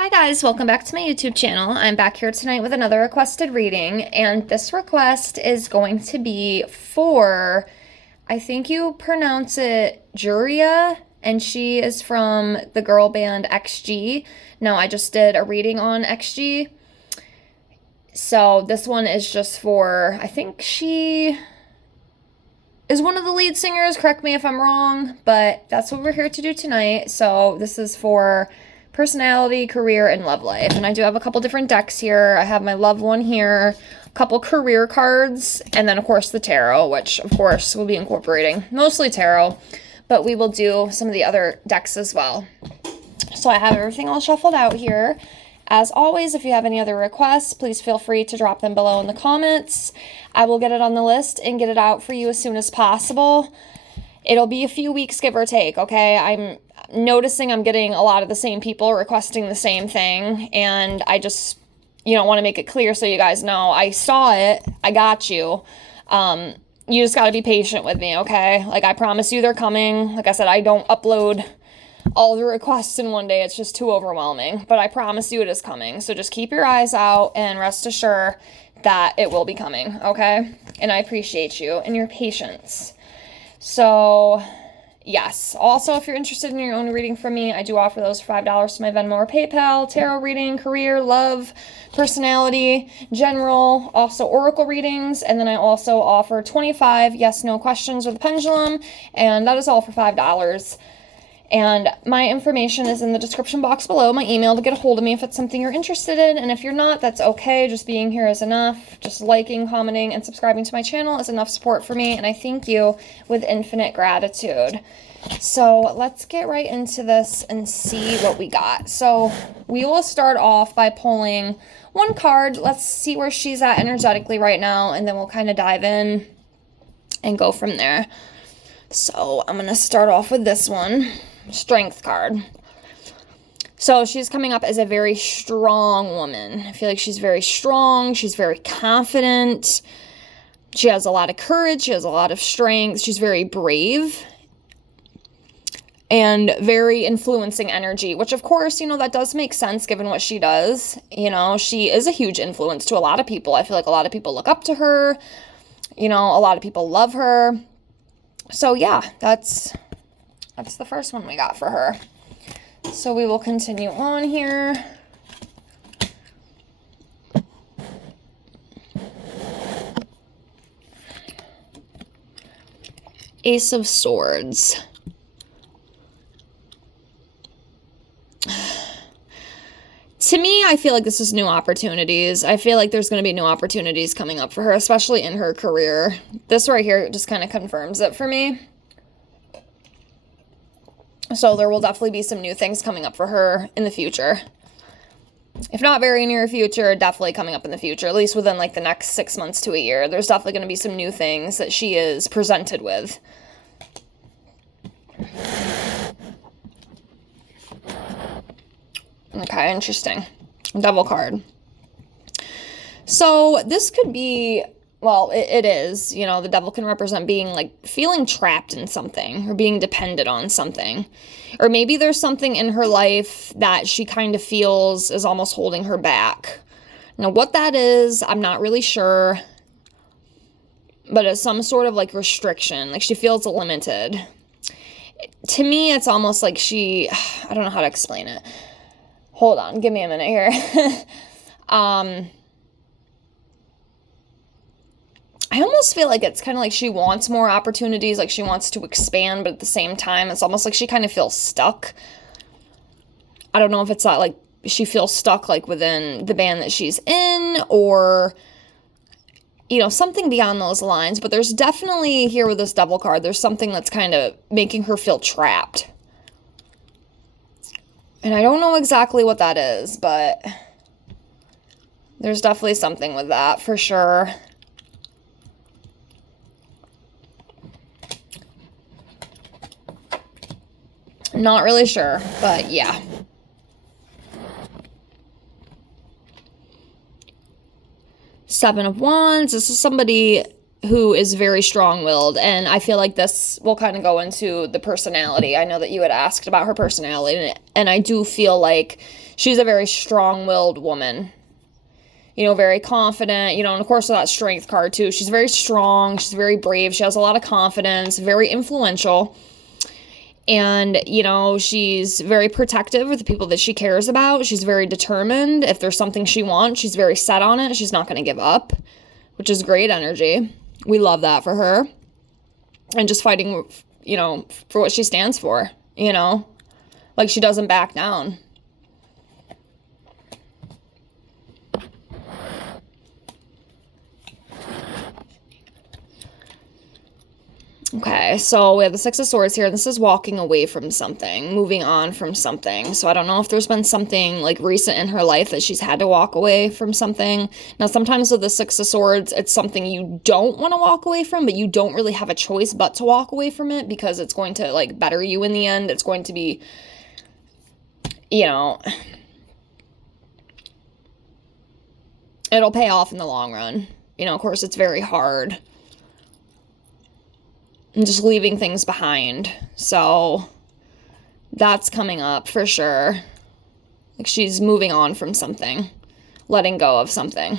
Hi guys, welcome back to my YouTube channel. I'm back here tonight with another requested reading, and this request is going to be for, I think you pronounce it JURIA, and she is from the girl band XG. Now, I just did a reading on XG, so this one is just for, I think she is one of the lead singers, correct me if I'm wrong, but that's what we're here to do tonight. So this is for personality, career, and love life. And I do have a couple different decks here. I have my love one here, a couple career cards, and then of course the tarot, which of course we'll be incorporating mostly tarot, but we will do some of the other decks as well. So I have everything all shuffled out here. As always, if you have any other requests, please feel free to drop them below in the comments. I will get it on the list and get it out for you as soon as possible. It'll be a few weeks, give or take, okay? I'm noticing I'm getting a lot of the same people requesting the same thing, and I just, want to make it clear so you guys know. I saw it. I got you. You just got to be patient with me, okay? Like, I promise you they're coming. Like I said, I don't upload all the requests in one day. It's just too overwhelming, but I promise you it is coming. So just keep your eyes out and rest assured that it will be coming, okay? And I appreciate you and your patience. So yes, also if you're interested in your own reading from me, I do offer those for $5 to my Venmo or PayPal. Tarot reading, career, love, personality, general, also oracle readings, and then I also offer 25 yes/no questions with a pendulum, and that is all for $5. And my information is in the description box below, my email to get a hold of me if it's something you're interested in. And if you're not, that's okay. Just being here is enough. Just liking, commenting, and subscribing to my channel is enough support for me. And I thank you with infinite gratitude. So let's get right into this and see what we got. So we will start off by pulling one card. Let's see where she's at energetically right now. And then we'll kind of dive in and go from there. So I'm going to start off with this one. Strength card. So she's coming up as a very strong woman. I feel like she's very strong. She's very confident. She has a lot of courage. She has a lot of strength. She's very brave and very influencing energy, which of course, that does make sense given what she does. She is a huge influence to a lot of people. I feel like a lot of people look up to her. A lot of people love her. So yeah, that's the first one we got for her. So we will continue on here. Ace of Swords. To me, I feel like this is new opportunities. I feel like there's going to be new opportunities coming up for her, especially in her career. This right here just kind of confirms it for me. So there will definitely be some new things coming up for her in the future. If not very near future, definitely coming up in the future, at least within like the next 6 months to a year. There's definitely going to be some new things that she is presented with. Okay, interesting. Devil card. So this could be, well, it is, the devil can represent being like feeling trapped in something or being dependent on something. Or maybe there's something in her life that she kind of feels is almost holding her back. Now, what that is, I'm not really sure. But it's some sort of like restriction. Like she feels limited. To me, it's almost like I don't know how to explain it. Hold on, give me a minute here. I almost feel like it's kind of like she wants more opportunities, like she wants to expand, but at the same time, it's almost like she kind of feels stuck. I don't know if it's not like she feels stuck like within the band that she's in or, something beyond those lines. But there's definitely here with this devil card, there's something that's kind of making her feel trapped. And I don't know exactly what that is, but there's definitely something with that for sure. Not really sure, but yeah. Seven of Wands. This is somebody who is very strong-willed, and I feel like this will kind of go into the personality. I know that you had asked about her personality, And I do feel like she's a very strong-willed woman. You know, very confident, you know, and of course that strength card too. She's very strong, she's very brave, she has a lot of confidence, very influential. And, you know, she's very protective of the people that she cares about. She's very determined. If there's something she wants, she's very set on it. She's not going to give up, which is great energy. We love that for her. And just fighting, you know, for what she stands for, you know, like she doesn't back down. Okay, so we have the Six of Swords here. This is walking away from something, moving on from something. So I don't know if there's been something like recent in her life that she's had to walk away from something. Now, sometimes with the Six of Swords, it's something you don't want to walk away from, but you don't really have a choice but to walk away from it because it's going to like better you in the end. It's going to be, you know, it'll pay off in the long run. You know, of course, it's very hard. And just leaving things behind. So that's coming up for sure. Like she's moving on from something, letting go of something.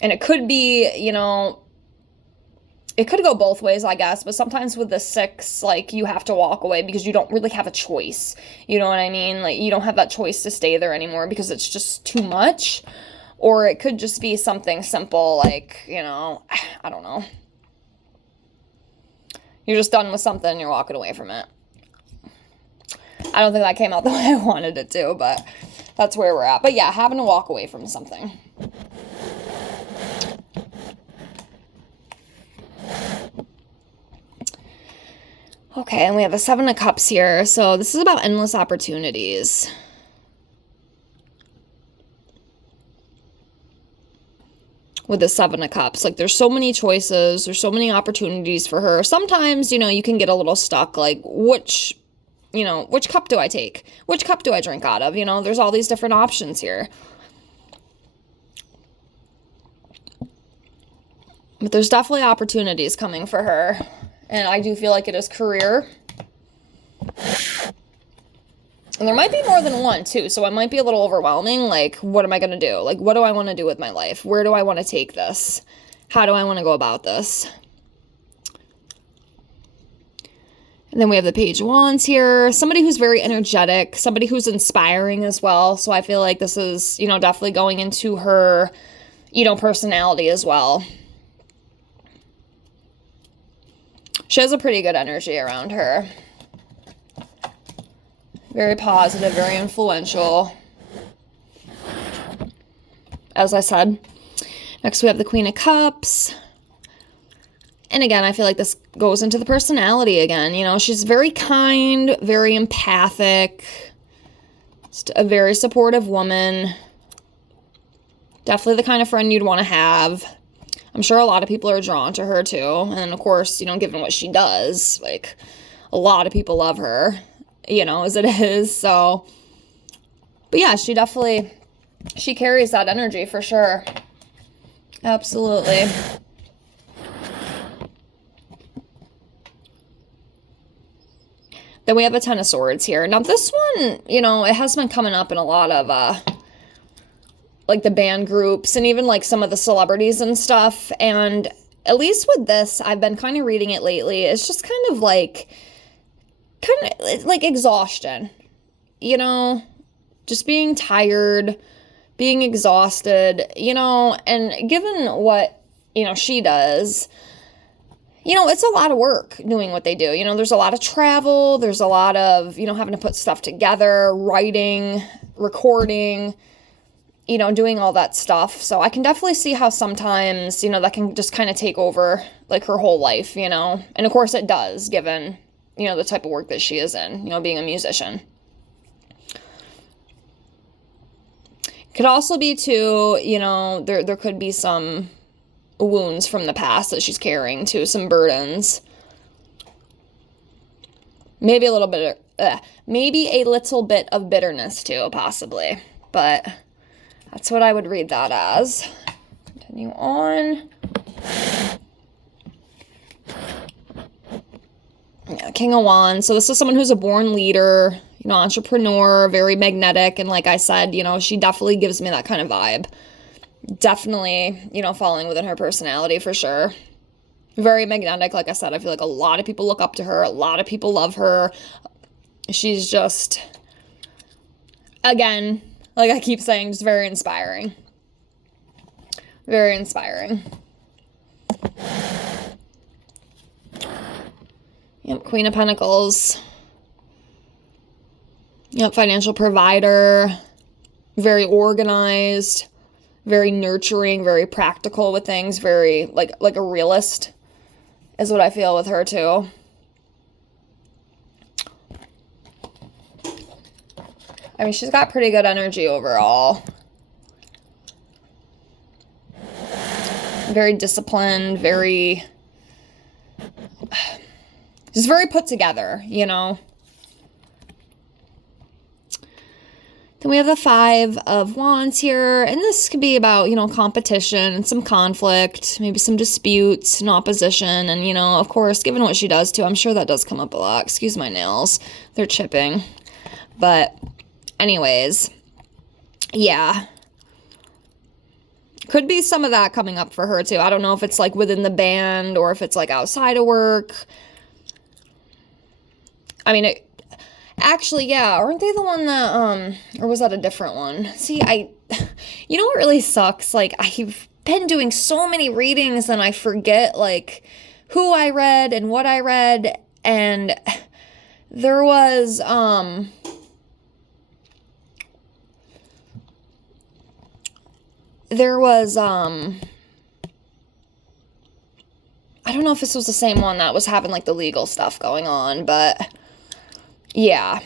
And it could be, you know, it could go both ways, I guess. But sometimes with the Six, like you have to walk away because you don't really have a choice. You know what I mean? Like you don't have that choice to stay there anymore because it's just too much. Or it could just be something simple like, you know, I don't know. You're just done with something, you're walking away from it. I don't think that came out the way I wanted it to, but that's where we're at. But yeah, having to walk away from something. Okay, and we have the Seven of Cups here. So this is about endless opportunities. With the Seven of Cups. Like there's so many choices, there's so many opportunities for her. Sometimes, you know, you can get a little stuck, like which cup do I take? Which cup do I drink out of? You know, there's all these different options here. But there's definitely opportunities coming for her. And I do feel like it is career. And there might be more than one, too, so it might be a little overwhelming. Like, what am I going to do? Like, what do I want to do with my life? Where do I want to take this? How do I want to go about this? And then we have the Page of Wands here. Somebody who's very energetic. Somebody who's inspiring as well. So I feel like this is, you know, definitely going into her, you know, personality as well. She has a pretty good energy around her. Very positive, very influential. As I said. Next we have the Queen of Cups. And again, I feel like this goes into the personality again. You know, she's very kind, very empathic. Just a very supportive woman. Definitely the kind of friend you'd want to have. I'm sure a lot of people are drawn to her too. And of course, you know, given what she does, like a lot of people love her. You know, as it is, so, but yeah, she carries that energy for sure, absolutely. Then we have a Ten of Swords here. Now this one, you know, it has been coming up in a lot of, like the band groups and even like some of the celebrities and stuff, and at least with this, I've been kind of reading it lately, it's just kind of like exhaustion, you know, just being tired, being exhausted, you know, and given what, you know, she does, you know, it's a lot of work doing what they do. You know, there's a lot of travel, there's a lot of, you know, having to put stuff together, writing, recording, you know, doing all that stuff. So I can definitely see how sometimes, you know, that can just kind of take over like her whole life, you know, and of course it does, given, you know, the type of work that she is in, you know, being a musician. Could also be too, you know, there could be some wounds from the past that she's carrying too, some burdens. Maybe a little bit of bitterness too, possibly. But that's what I would read that as. Continue on. Yeah, King of Wands. So this is someone who's a born leader, entrepreneur, very magnetic. And like I said, she definitely gives me that kind of vibe. Definitely, falling within her personality for sure. Very magnetic. Like I said, I feel like a lot of people look up to her. A lot of people love her. She's just, again, like I keep saying, just very inspiring. Very inspiring. Yep, Queen of Pentacles. Yep, financial provider. Very organized. Very nurturing, very practical with things. Very, like a realist is what I feel with her, too. I mean, she's got pretty good energy overall. Very disciplined, just very put together, Then we have the Five of Wands here, and this could be about, competition and some conflict, maybe some disputes and opposition, and, of course, given what she does too, I'm sure that does come up a lot. Excuse my nails. They're chipping. But anyways, yeah. Could be some of that coming up for her too. I don't know if it's like within the band or if it's like outside of work. I mean, actually, yeah, aren't they the one that, or was that a different one? See, you know what really sucks? Like, I've been doing so many readings and I forget, like, who I read and what I read, and there was, I don't know if this was the same one that was having, like, the legal stuff going on, but, yeah.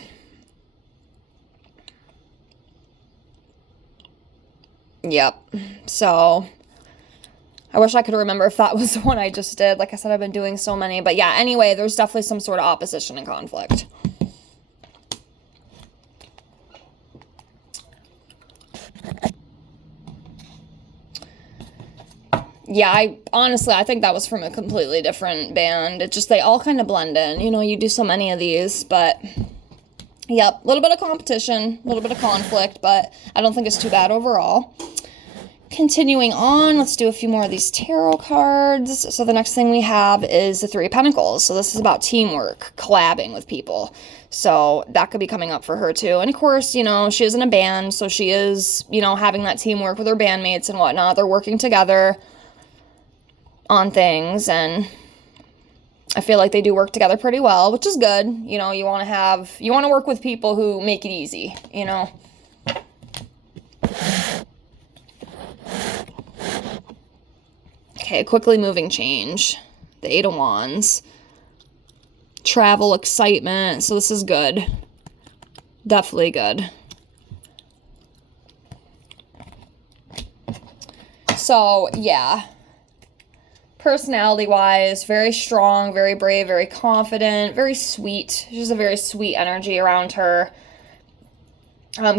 Yep. So, I wish I could remember if that was the one I just did. Like I said, I've been doing so many, but yeah, anyway, there's definitely some sort of opposition and conflict. Yeah, I think that was from a completely different band. It just, they all kind of blend in. You do so many of these, but yep, a little bit of competition, a little bit of conflict, but I don't think it's too bad overall. Continuing on, let's do a few more of these tarot cards. So the next thing we have is the Three of Pentacles. So this is about teamwork, collabing with people. So that could be coming up for her too. And of course, she is in a band, so she is, having that teamwork with her bandmates and whatnot. They're working together on things, and I feel like they do work together pretty well, which is good. You want to work with people who make it easy, Okay, quickly moving change. The Eight of Wands. Travel, excitement. So this is good. Definitely good. So, yeah. Personality-wise, very strong, very brave, very confident, very sweet. She's a very sweet energy around her.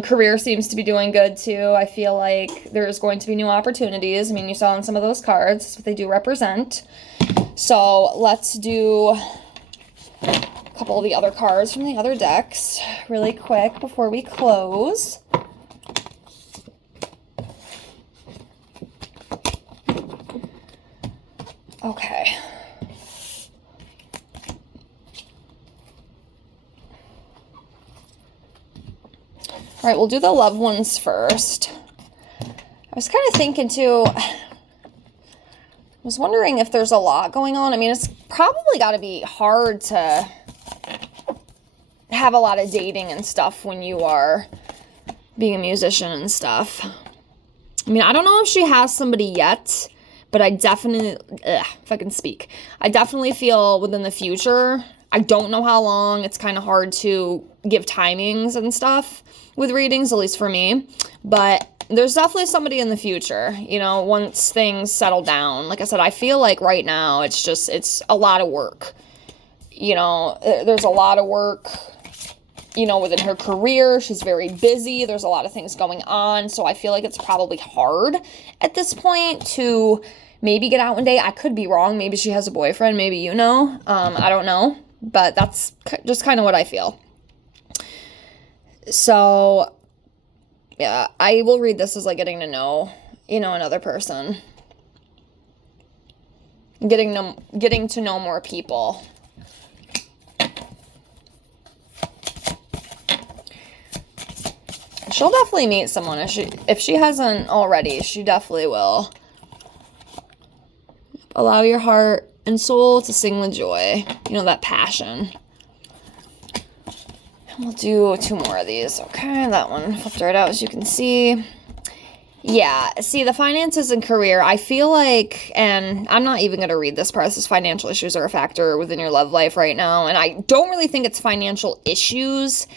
Career seems to be doing good, too. I feel like there's going to be new opportunities. I mean, you saw in some of those cards. That's what they do represent. So, let's do a couple of the other cards from the other decks really quick before we close. Okay. All right, we'll do the loved ones first. I was kind of thinking, too, I was wondering if there's a lot going on. I mean, it's probably got to be hard to have a lot of dating and stuff when you are being a musician and stuff. I mean, I don't know if she has somebody yet, but I definitely, if I can speak, I definitely feel within the future. I don't know how long. It's kind of hard to give timings and stuff with readings, at least for me. But there's definitely somebody in the future, once things settle down. Like I said, I feel like right now it's a lot of work. There's a lot of work, within her career. She's very busy. There's a lot of things going on. So I feel like it's probably hard at this point to maybe get out one day. I could be wrong. Maybe she has a boyfriend. Maybe I don't know. But that's just kind of what I feel. So, yeah, I will read this as like getting to know, another person. Getting to know more people. She'll definitely meet someone. If she hasn't already, she definitely will. Allow your heart and soul to sing with joy. That passion. And we'll do 2 more of these. Okay, that one flipped right out, as you can see. Yeah, see, the finances and career, I feel like, and I'm not even going to read this part, this is financial issues are a factor within your love life right now, and I don't really think it's financial issues,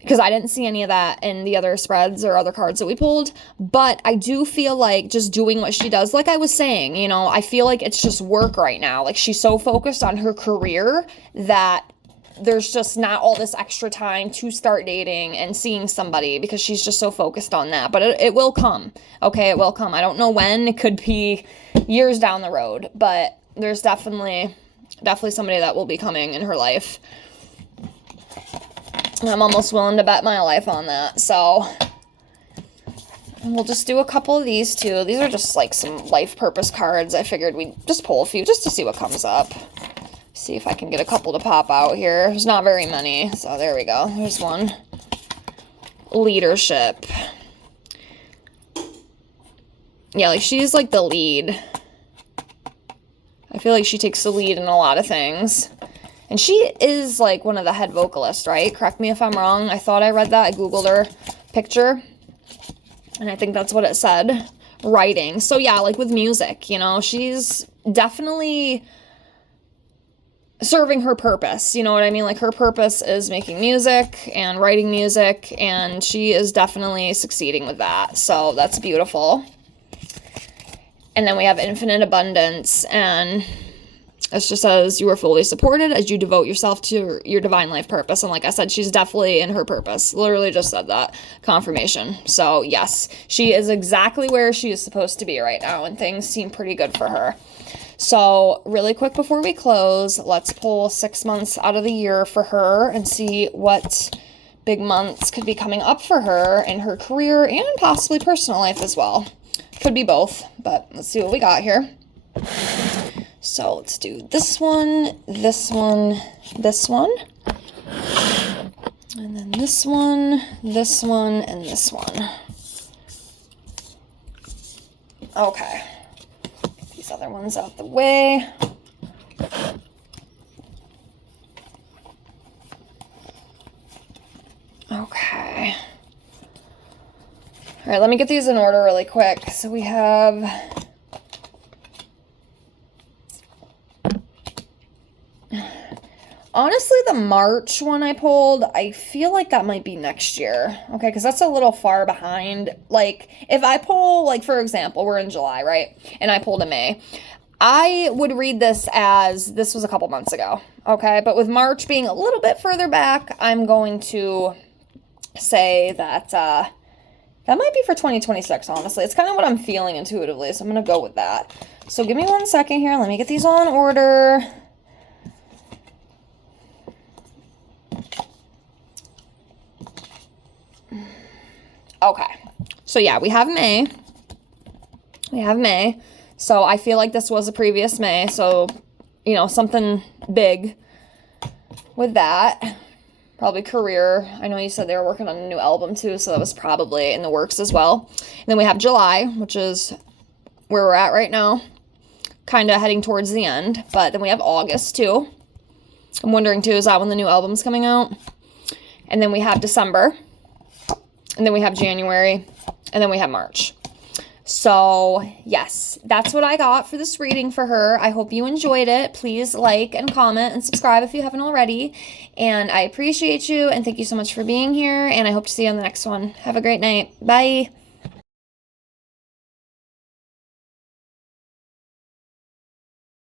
because I didn't see any of that in the other spreads or other cards that we pulled, but I do feel like just doing what she does, like I was saying, I feel like it's just work right now. Like, she's so focused on her career that there's just not all this extra time to start dating and seeing somebody, because she's just so focused on that. But it will come. Okay, it will come. I don't know when. It could be years down the road, but there's definitely somebody that will be coming in her life. I'm almost willing to bet my life on that. So we'll just do a couple of these too. These are just like some life purpose cards. I figured we'd just pull a few just to see what comes up. See if I can get a couple to pop out here. There's not very many, so there we go. There's one. Leadership. Yeah, like she's like the lead. I feel like she takes the lead in a lot of things. And she is like one of the head vocalists, right? Correct me if I'm wrong. I thought I read that. I Googled her picture. And I think that's what it said. Writing. So yeah, like with music, she's definitely serving her purpose, you know what I mean? Like, her purpose is making music and writing music, and she is definitely succeeding with that. So that's beautiful. And then we have infinite abundance, and it just says you are fully supported as you devote yourself to your divine life purpose. And like I said, she's definitely in her purpose. Literally just said that. Confirmation. So yes, she is exactly where she is supposed to be right now, and things seem pretty good for her. So really quick before we close, let's pull 6 months out of the year for her and see what big months could be coming up for her in her career and possibly personal life as well. Could be both, but let's see what we got here. So let's do this one, this one, this one. And then this one, and this one. Okay. These other ones out the way. Okay. All right, let me get these in order really quick. So we have honestly, the March one I pulled, I feel like that might be next year, okay? Because that's a little far behind. Like, if I pull, like, for example, we're in July, right? And I pulled a May. I would read this as this was a couple months ago, okay? But with March being a little bit further back, I'm going to say that that might be for 2026, honestly. It's kind of what I'm feeling intuitively, so I'm going to go with that. So give me 1 second here. Let me get these all in order. Okay, so yeah, we have May. So I feel like this was a previous May, so, something big with that. Probably career. I know you said they were working on a new album too, so that was probably in the works as well. And then we have July, which is where we're at right now. Kind of heading towards the end. But then we have August too. I'm wondering too, is that when the new album's coming out? And then we have December. And then we have January. And then we have March. So, yes, that's what I got for this reading for her. I hope you enjoyed it. Please like and comment and subscribe if you haven't already. And I appreciate you, and thank you so much for being here, and I hope to see you on the next one. Have a great night. Bye.